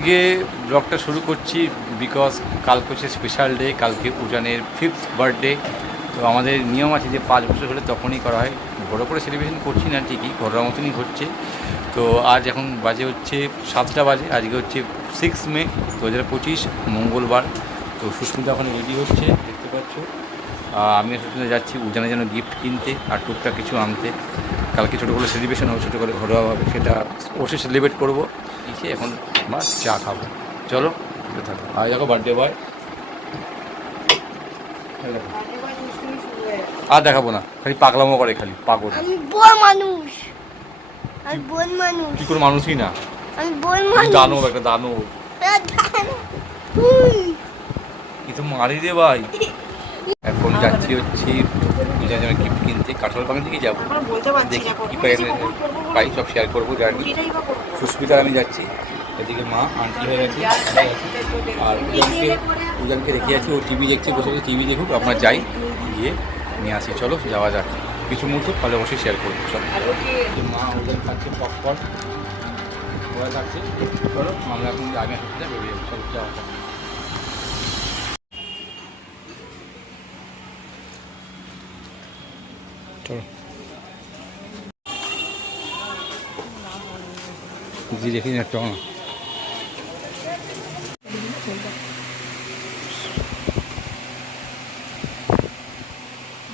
আজকে ব্লগটা শুরু করছি বিকজ কালকে হচ্ছে স্পেশাল ডে কালকে উজানের ফিফথ বার্থডে তো আমাদের নিয়ম আছে যে পাঁচ বছর হলে তখনই করা হয়। বড় করে সেলিব্রেশন করছি না ঠিকই ঘরোয়া মতনই হচ্ছে। তো আজ এখন বাজে হচ্ছে সাতটা বাজে, আজকে হচ্ছে সিক্স মে দু হাজার পঁচিশ মঙ্গলবার। তো সুস্মিতা ওখানে রেডি হচ্ছে, দেখতে পাচ্ছ। আমি সুস্মিতা যাচ্ছি উজানের জন্য গিফট কিনতে আর টুকটাক কিছু আনতে। কালকে ছোটো করে সেলিব্রেশন হবে ছোটো করে ঘরোয়া হবে সেটা অবশ্যই সেলিব্রেট করব। এসে এখন বা চা খাব। চলো থাকো। আর দেখো বার্থডে বয় আর দেখাবো না খালি পাগলামো করে খালি পাগল। আমি মানুষ। আমি বন মানুষ। কি করে মানুষই না? আমি বন মানুষ। দানব একটা দানব। কি তো মারি রে ভাই। এখন যাচ্ছি হচ্ছে পূজার জন্য গিফট কিনতে কাঁঠাল বাগান থেকে যাব। দেখি কি পাই পাই সব শেয়ার করব জানি সুস্মিতা আমি যাচ্ছি এদিকে মা আন্টি হয়ে গেছে আর উজানকে উজানকে রেখে আছি ও টিভি দেখছে বসে বসে টিভি দেখুক আমরা যাই গিয়ে নিয়ে আসি চলো যাওয়া যাক। কিছু মুহূর্ত তাহলে অবশ্যই শেয়ার করব চলো। মা উজান খাচ্ছে পপকর্ন ওরা খাচ্ছে চলো আমরা এখন আগে হাসতে বেরিয়ে চলো যাওয়া যাক। জি দেখি না চল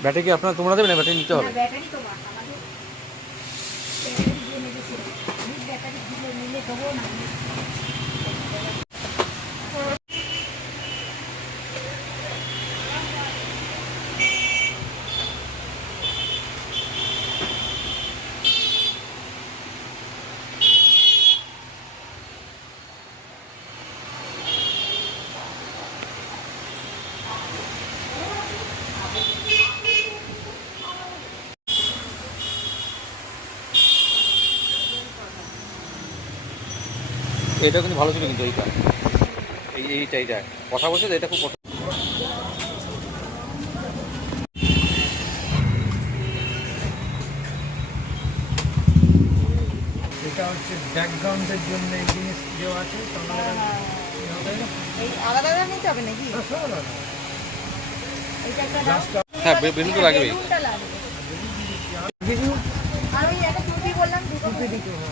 ব্যাটারি কি আপনারা তোমরা দেবে না? ব্যাটারি নিতে হবে। ব্যাটারি তোমার আমাদের ব্যাটারি দিয়ে মেরেছে আমি ব্যাটারি দিলে নিলে দেবো না এটা কিন্তু ভালো ছিল কিন্তু এইটা। এই এইটা এইটা। কথা বলছে তো এটা খুব এটা হচ্ছে ব্যাকগ্রাউন্ডের জন্য এই জিনিস দেওয়া আছে তাহলে কি হবে? এই আলাদা আলাদা নিতে হবে নাকি? না, সব আলাদা। এইটা একটা দাও। হ্যাঁ বেলুন তো লাগবেই লাগবে। আর ওই একটা টুপি বললাম দুটো দিতে হবে।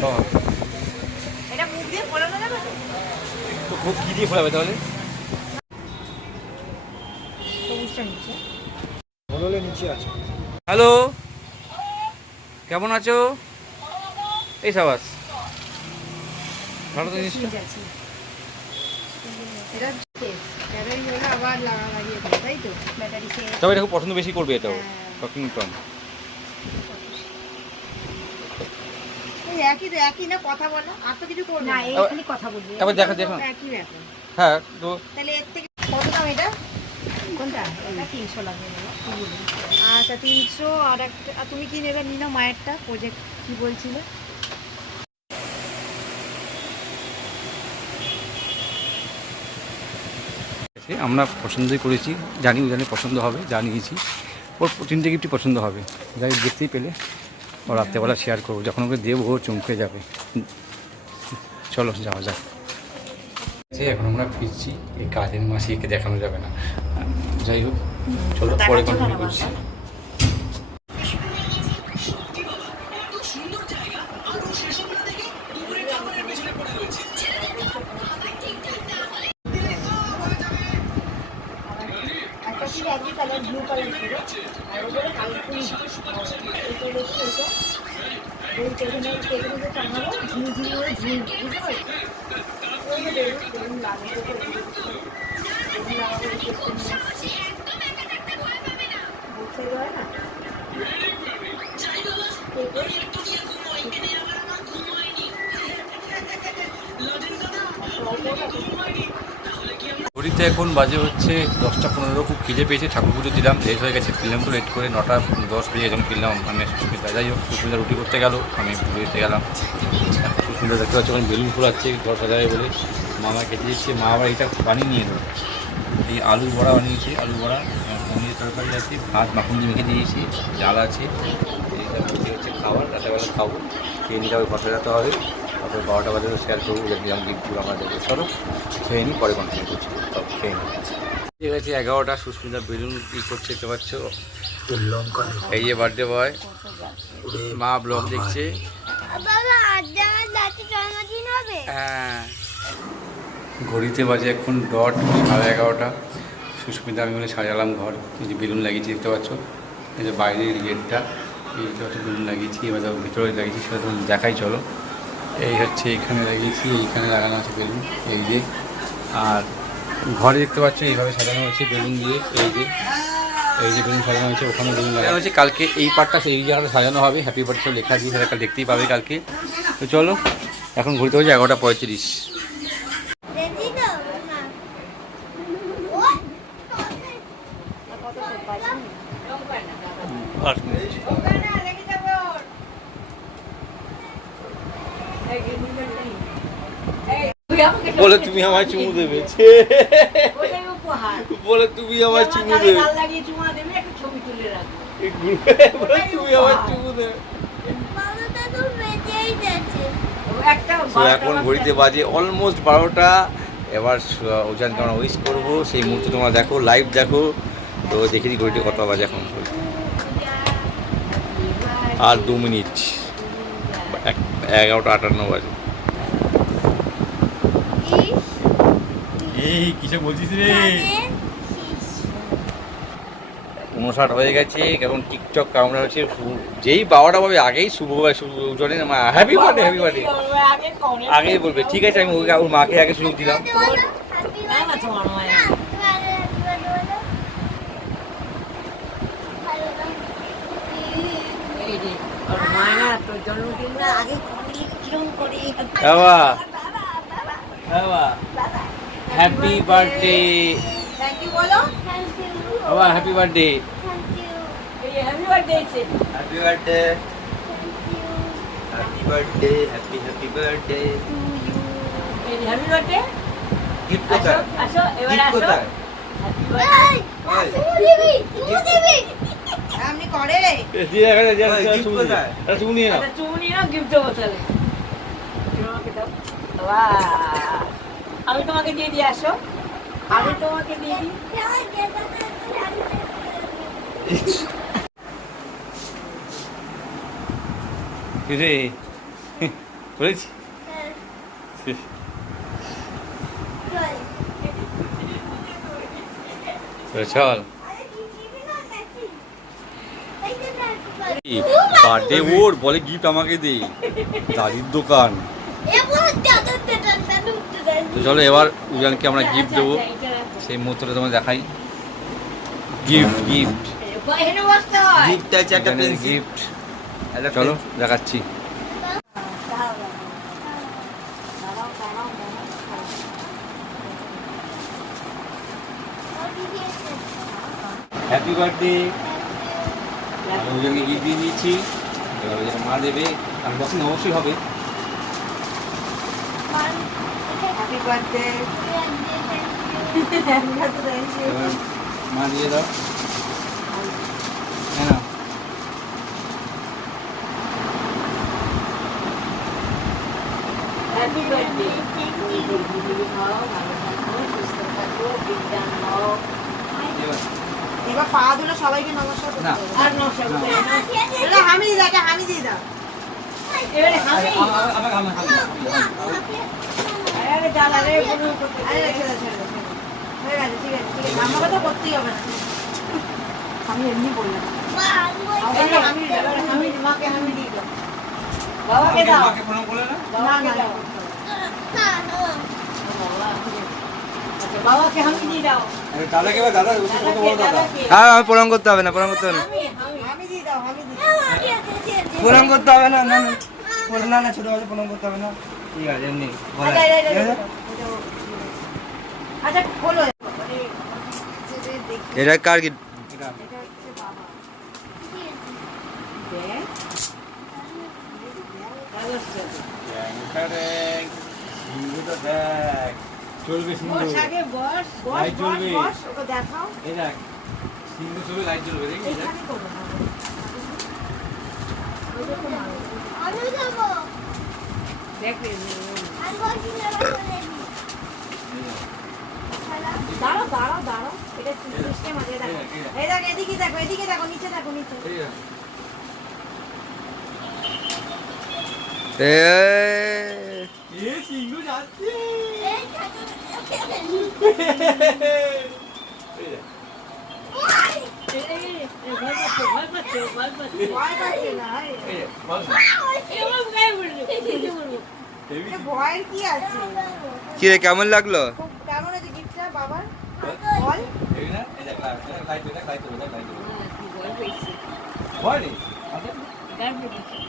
হ্যাঁ। এটা মুখ দিয়ে ফোলানো যাবে তো? খুব কী দিয়ে ফোলাবে তাহলে? হ্যালো? কেমন আছো? এই সাবাস। ভালো তো জিনিসটা। তবে এটা খুব পছন্দ বেশি করবে এটাও হ্যাঁ। টকিং টম একই একই না কথা বলো আর তো কিছু করবে না না। এইখানে কথা বলবি আবার দেখা দেখো। একই ব্যাপার। হ্যাঁ তো তাহলে এর থেকে কত দাম এটা? কোনটা? এটা তিনশো লাগবে আচ্ছা তিনশো আর একটা তুমি কি নেবে? নিনো মায়েরটা প্রজেক্ট কি বলছিলে? আমরা পছন্দই করেছি জানি জানি পছন্দ হবে জানিয়েছি। ওর তিনটে গিফটই পছন্দ হবে যাই দেখতেই পেলে। রাত্রেবেলা শেয়ার করব। যখন ওকে দেবো ও চমকে যাবে। চলো যাওয়া যাক। যে এখন আমরা ফিরছি এই কাজের মাসে একে দেখানো যাবে না। যাই হোক চলো পরে কন্টিনিউ করছি একটা ছিল একই কালার ব্লু কালার ছিল আর ওগুলো কালারফুল এটা দেখি এটা ওই টেবিলে টেবিলে যে টাঙাবো ঝিল ঝিল করে ঝিল বুঝতে পারছি ওই যে বেলুন বেলুন লাগাবো বেলুন লাগাবো এই কেসটা নিয়ে আসছি বুঝতে পারে না কে কে? ঘড়িতে এখন বাজে হচ্ছে দশটা পনেরো, খুব খিদে পেয়েছে, ঠাকুর পুজো দিলাম, লেট হয়ে গেছে, ফিরলাম তো লেট করে নটা দশ বেজে যখন ফিরলাম, আমি সুস্মিতা, যাই হোক, সুস্মিতা রুটি করতে গেল, আমি পুজোতে গেলাম। সুস্মিতা দেখতে পাচ্ছি, ওখানে বেলুন ফুলাচ্ছে ঘর সাজাবে বলে, মামা কেটে দিচ্ছে মা আবার এটা বানিয়ে নিয়ে এই আলু বড়া বানিয়েছি আলু বড়া। তরকারি আছে ভাত, মাখন মেখে দিয়েছি, ডাল আছে। হচ্ছে খাবার রাতেবেলা খাব। খেয়ে নিয়ে তবে বসে যেতে হবে। তারপর বারোটা বাজে শেয়ার করব যে নিলাম গিফটগুলো আমরা দেখে চলো, খেয়ে নিই পরে কন্টিনিউ করছি। তবে খেয়ে নিই ঠিক আছে এগারোটা, সুস্মিতা বেলুন ই করছে, দেখতে পাচ্ছ? এই যে বার্থডে বয় মা ব্লগ দেখছে। হবে হ্যাঁ। ঘড়িতে বাজে এখন ডট সাড়ে এগারোটা। সুস্মিতা, আমি বলে সাজালাম ঘর, এই যে বেলুন লাগিয়েছি, দেখতে পাচ্ছ? এই যে বাইরের গেটটা দেখতে পাচ্ছ বেলুন লাগিয়েছি, এবার দেখো ভিতরে লাগিয়েছি, সেটা তোমাদের দেখাই, চলো। এই হচ্ছে এখানে লাগিয়েছি, এইখানে লাগানো আছে বেলুন, এই যে। আর ঘরে দেখতে পাচ্ছ, এইভাবে সাজানো হচ্ছে বেলুন দিয়ে, এই যে। এই যে বেলুন সাজানো হয়েছে, ওখানে বেলুন লাগানো হয়েছে। কালকে এই পার্টটা এই জায়গাটা সাজানো হবে হ্যাপি বার্থডে লেখা দিয়ে সেটা দেখতেই পাবে কালকে। তো চলো, এখন ঘুরতে হচ্ছে এগারোটা পঁয়ত্রিশ রেডি তো না ও বলে তুমি আমায় চুমু দেবে। বলে তুমি আমায় চুমু দেবে। তুমি আমায় চুমু দেবে। এখন ঘড়িতে বাজে অলমোস্ট বারোটা। এবার ওজানকে আমরা উইশ করব? সেই মুহূর্তে তোমরা দেখো লাইভ দেখো। তো দেখে দিই ঘড়িতে কত বাজে এখন। আর দু মিনিট। এগারোটা আটান্ন বাজে। এই, কিসে বলছিস রে? উনষাট হয়ে গেছে এখন টিকটক কামড়া হচ্ছে। যেই বারোটা পাবে আগেই শুভ উজনে হ্যাপি বার্থডে হ্যাপি বার্থডে আগেই বলবে, ঠিক আছে, আমি ওকে, ওর মাকে আগে সুযোগ দিলাম হ্যাপি না না তোমার মায়ের এই যে ওর মায়না তোর জন্মদিন না আগে করে কিরম করে বাবা বাবা হ্যাপি বার্থডে থ্যাংক ইউ বলো। বাবা happy birthday happy birthday happy birthday happy birthday happy happy birthday এই হ্যাপি বার্থডে গিফট আসো আসো এবারে গিফট আসো। কোথায়? হ্যাপি বার্থডে করে দিয়ে এখানে যা চুমু নিয়ে নাও। গিফট দেবো তাহলে! আমি তোমাকে দিয়ে দিয়ে আসো। আমি তোমাকে দিয়ে দিই। রে বলেছি চল। বার্থডে ওর বলে গিফট আমাকে দে। দাদির দোকান। তো চলো এবার উজানকে আমরা গিফট দেবো। সেই মুহূর্তটা তোমার দেখাই। গিফট গিফট গিফট আছে একটা গিফট চলো দেখাচ্ছি। হ্যাপি বার্থডে আমি ওজনকে গিফট দিয়ে দিয়েছি। এবার মা দেবে বসুন অবশ্যই হবে। মা দিয়ে দাও। হ্যাঁ হও ভালো থাকো সুস্থ থাকো বিজ্ঞান হও এবার এবার পা দুলো সবাইকে নমস্কার আর এবার হামি দিয়ে দাও একটা হামি দিয়ে দাও। এবারে হামি। আমাকে আমাকে আরে জ্বালা রে আরে ছেড়ে ছেড়ে দাও, ছেড়ে দাও। হয়ে গেছে ঠিক আছে ঠিক আছে। আমাকে তো করতেই হবে না। আমি এমনি বললাম। মাকে হামি দিয়ে দাও। বাবাকে দাও। মাকে প্রণাম করলে না বাবাকে দাও। আচ্ছা বাবাকে হামি হ্যাঁ আমি প্রণাম করতে হবে না প্রণাম করতে হবে না। প্রণাম করতে হবে না না না। প্রণাম- না ছোট বাচ্চা প্রণাম করতে হবে না। ঠিক আছে এমনি আচ্ছা? আচ্ছা খোলো। এটা কার কি চলবে বস লাইট জ্বলবে। এই দেখ সিন্ধু চলবে লাইট জ্বলবে দেখি। দাঁড়াও দাঁড়াও দাঁড়াও। এটা সিস্টেম আছে দেখো। এই দেখো এদিকে দেখো এদিকে দেখো নিচে দেখো নিচে। এ এই ছাতু এই, এই, এই, না এই, এই, এই কি আছে কি রে কেমন লাগল খুব আছে গিফটটা বাবার বল ভয় পেয়েছিস। গায়ে পড়েছিস।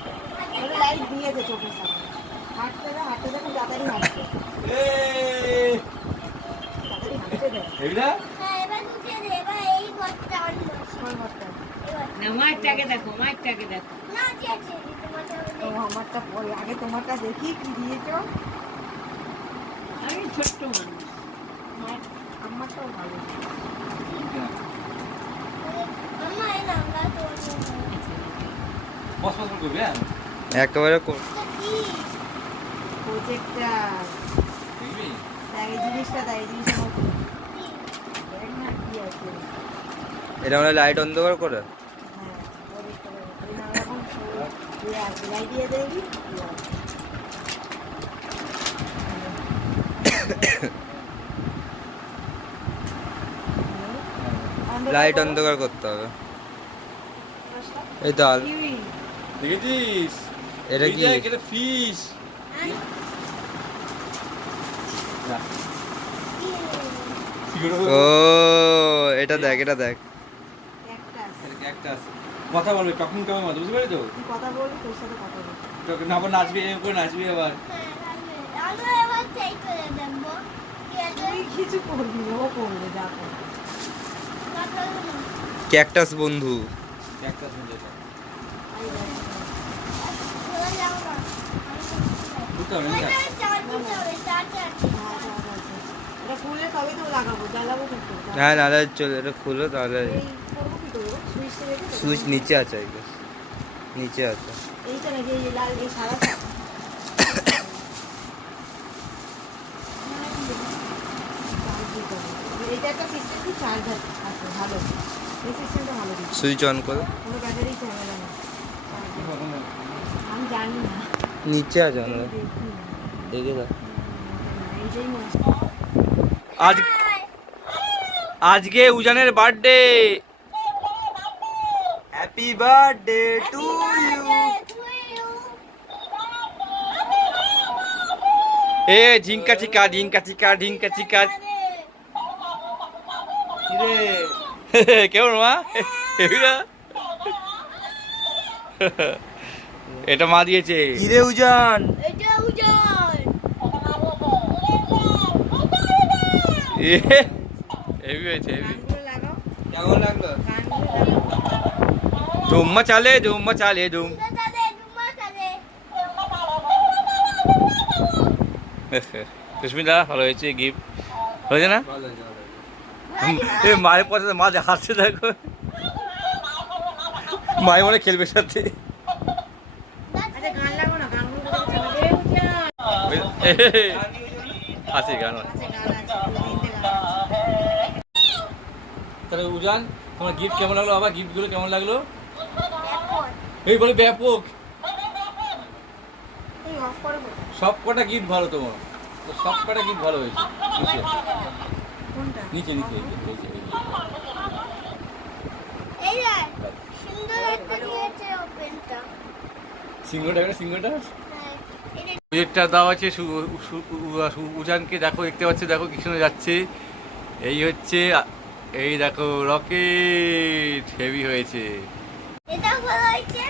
ওরা লাইট দিয়েছে চোখের সামনে হাঁটতে দে হাঁটতে দেখো তাড়াতাড়ি হাঁটছে হ্যাঁ আমারটা পরে। আগে তোমারটা দেখি কি দিয়েছ? আমি ছোট্ট মানুষ। আমারটাও ভালো মামা এই নামটা তো করবি হ্যাঁ? একেবারে কর প্রজেক্টটা এই জিনিসটা দেখ এই জিনিসটা আমার দেখ না কি আছে এটা মানে লাইট অন্ধকার করে? হ্যাঁ লাইট অন্ধকার করতে হবে। এই তো আল- দেখেছিস? এটা কি? এটা ফিশ ও। এটা দেখ এটা দেখ একটা কথা বলবে তখন কেমন মতো বুঝতে পারি তো কথা বলবি তোর সাথে কথা বলবি তখন আবার নাচবি এরকম করে নাচবি আবার আমি এবার চাই করে দেবো তুই কিছু করবি না, ও করবে যা করবে। কথা ক্যাকটাস বন্ধু না বুঝতে পারলি হ্যাঁ নাহলে চলে এটা খুলো তাহলে? সুইচ নিচে আছে guess। নিচে আছে। এইটা নাকি এই লাল এই সাদা এটা একটা সিস্টেম কি? চার্জার আছে ভালো। এই সিস্টেমটা ভালো সুইচ অন করো। কোনো ব্যাটারি ঝামেলা না আমি জানি না। নিচে আছে দেখে দাও। আজ আজকে উজানের birthday. Happy birthday to you এ ঝিঙ্কা চিকা ঢিঙ্কা চিকা ঢিঙ্কা চিকা কেমন মা? এটা মা দিয়েছে। হিরে উজান? এটা উজান। হেভি হয়েছে হেভি কেমন লাগল? ধুম্মা চালে ধুম্মা চালে ধুম। সুস্মিতা ভালো হয়েছে গিফট হয়েছে না? মায়ের পথে মা হাসছে দেখো। মায়ের মনে খেলবে সাথে। আচ্ছা। হাসি গান। তাহলে উজান তোমার গিফট কেমন লাগল? আবার গিফটগুলো কেমন লাগল? এই বলে ব্যাপক? সব কটা গিফট ভালো তোমার। সব কটা গিফট ভালো হয়েছে। নিচে। নিচে নিচে সিংহটা হ্যাঁ এটা প্রজেক্টটা দেওয়া আছে উজানকে। দেখো দেখতে পাচ্ছ দেখো কি যাচ্ছে। এই হচ্ছে এই দেখো রকেট হেভি হয়েছে। এটাও ভালো হয়েছে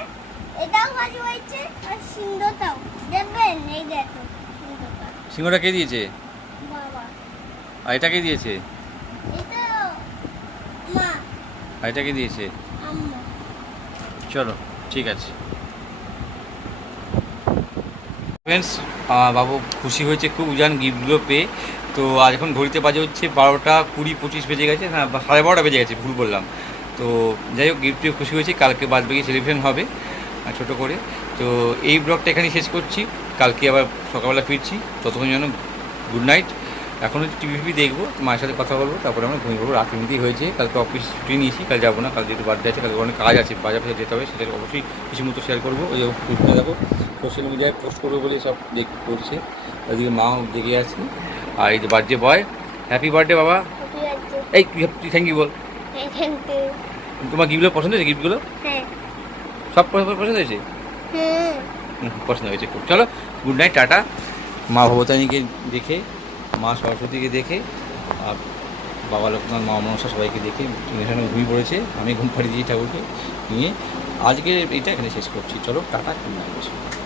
এটাও ভালো হয়েছে আর সুন্দরটাও দেখবেন এই দেখো সিংহটা। কে দিয়েছে? বাবা। আর এটা কে দিয়েছে? এটা মা। আর এটাকে দিয়েছে? আম্মা। চলো ঠিক আছে। ফ্রেন্ডস বাবু খুশি হয়েছে, খুব উজান গিফটগুলো পেয়ে। তো আজ এখন ঘড়িতে বাজে হচ্ছে বারোটা কুড়ি পঁচিশ বেজে গেছে, না সাড়ে বারোটা বেজে গেছে, ভুল বললাম। তো যাই হোক, গিফটে খুশি হয়েছে, কালকে বাদ বাকি সেলিব্রেশন হবে ছোটো করে। তো এই ব্লগটা এখানেই শেষ করছি, কালকে আবার সকালবেলা ফিরছি ততক্ষণ যেন গুড নাইট এখন হচ্ছে টিভি ফিভি দেখব, মায়ের সাথে কথা বলব, তারপরে আমরা ঘুমিয়ে পড়ব। রাত এমনিতেই হয়েছে, কালকে অফিস ছুটি নিয়েছি, কাল যাব না কাল যেহেতু বার্থডে আছে, কালকে অনেক কাজ আছে, বাজার ফাজার যেতে হবে, সেটা অবশ্যই কিছু মতো শেয়ার করব। ওই ফেসবুকে দেখো। সোশ্যাল মিডিয়ায় পোস্ট করবে বলে সব দেখ করছে। ওইদিকে মাও দেখে আছে। আর এই যে বার্থডে বয় হ্যাপি বার্থডে বাবা। এই তুই থ্যাংক ইউ বল। তোমার গিফটগুলো পছন্দ হয়েছে গিফটগুলো হ্যাঁ। সব পছন্দ পছন্দ হয়েছে? পছন্দ হয়েছে খুব। চলো গুড নাইট টাটা। মা ভবতানীকে দেখে মা সরস্বতীকে দেখে আর বাবা লোকনাথ মা মনসা সবাইকে দেখে সঙ্গে ঘুমিয়ে পড়েছে। আমি ঘুম পাড়িয়ে দিয়েছি ঠাকুরকে নিয়ে। আজকে এটা এখানে শেষ করছি। চলো টাটা গুড নাইট